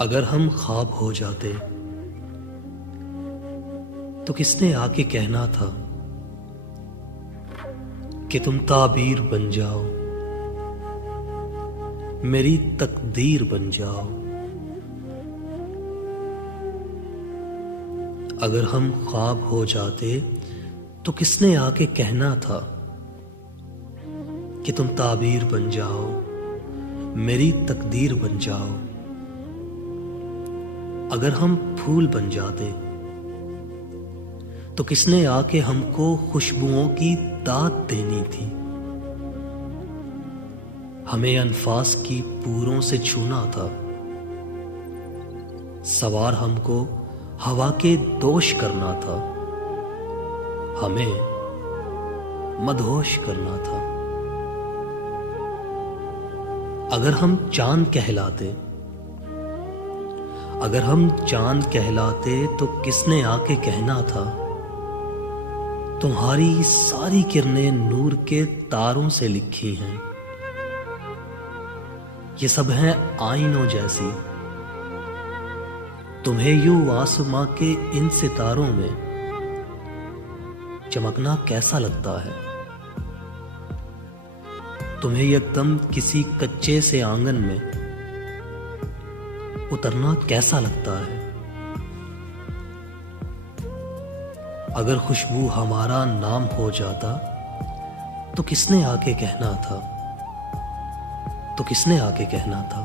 अगर हम ख्वाब हो जाते तो किसने आके कहना था कि तुम ताबीर बन जाओ, मेरी तकदीर बन जाओ। अगर हम ख्वाब हो जाते तो किसने आके कहना था कि तुम ताबीर बन जाओ, मेरी तकदीर बन जाओ। अगर हम फूल बन जाते तो किसने आके हमको खुशबुओं की दात देनी थी। हमें अनफास की पूरों से छूना था, सवार हमको हवा के दोष करना था, हमें मदहोश करना था। अगर हम चांद कहलाते, अगर हम चांद कहलाते तो किसने आके कहना था तुम्हारी सारी किरणें नूर के तारों से लिखी हैं, ये सब हैं आईनों जैसी। तुम्हें यूं आसमां के इन सितारों में चमकना कैसा लगता है। तुम्हें एकदम किसी कच्चे से आंगन में उतरना कैसा लगता है। अगर खुशबू हमारा नाम हो जाता तो किसने आके कहना था, तो किसने आके कहना था।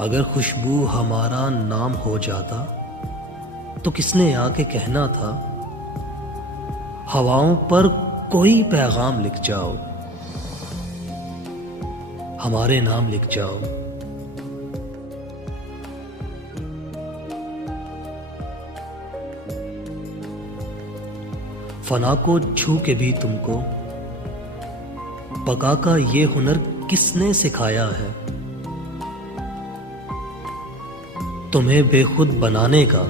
अगर खुशबू हमारा नाम हो जाता तो किसने आके कहना था हवाओं पर कोई पैगाम लिख जाओ, हमारे नाम लिख जाओ। फना को छू के भी तुमको बका का ये हुनर किसने सिखाया है। तुम्हें बेखुद बनाने का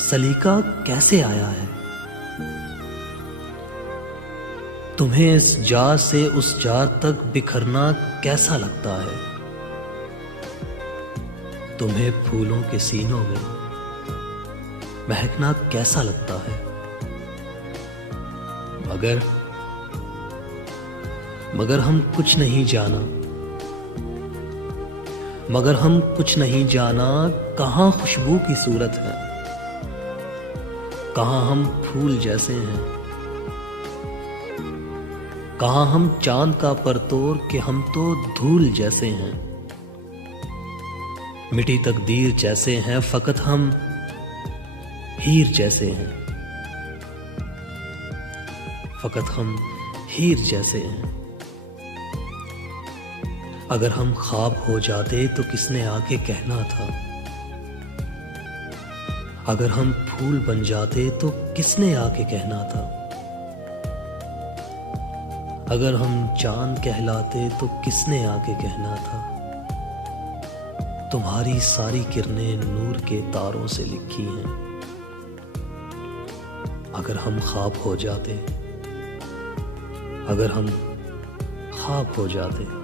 सलीका कैसे आया है। तुम्हें इस जार से उस जार तक बिखरना कैसा लगता है। तुम्हें फूलों के सीनों में महकना कैसा लगता है। मगर हम कुछ नहीं जाना, मगर हम कुछ नहीं जाना कहां खुशबू की सूरत है, कहां हम फूल जैसे हैं, कहां हम चांद का परतोर कि हम तो धूल जैसे हैं। मिटी तकदीर जैसे हैं फकत हम हीर जैसे हैं, फकत हम हीर जैसे हैं। अगर हम ख्वाब हो जाते तो किसने आके कहना था। अगर हम फूल बन जाते तो किसने आके कहना था। अगर हम चांद कहलाते तो किसने आके कहना था तुम्हारी सारी किरणें नूर के तारों से लिखी हैं। अगर हम ख्वाब हो जाते, अगर हम ख्वाब हो जाते।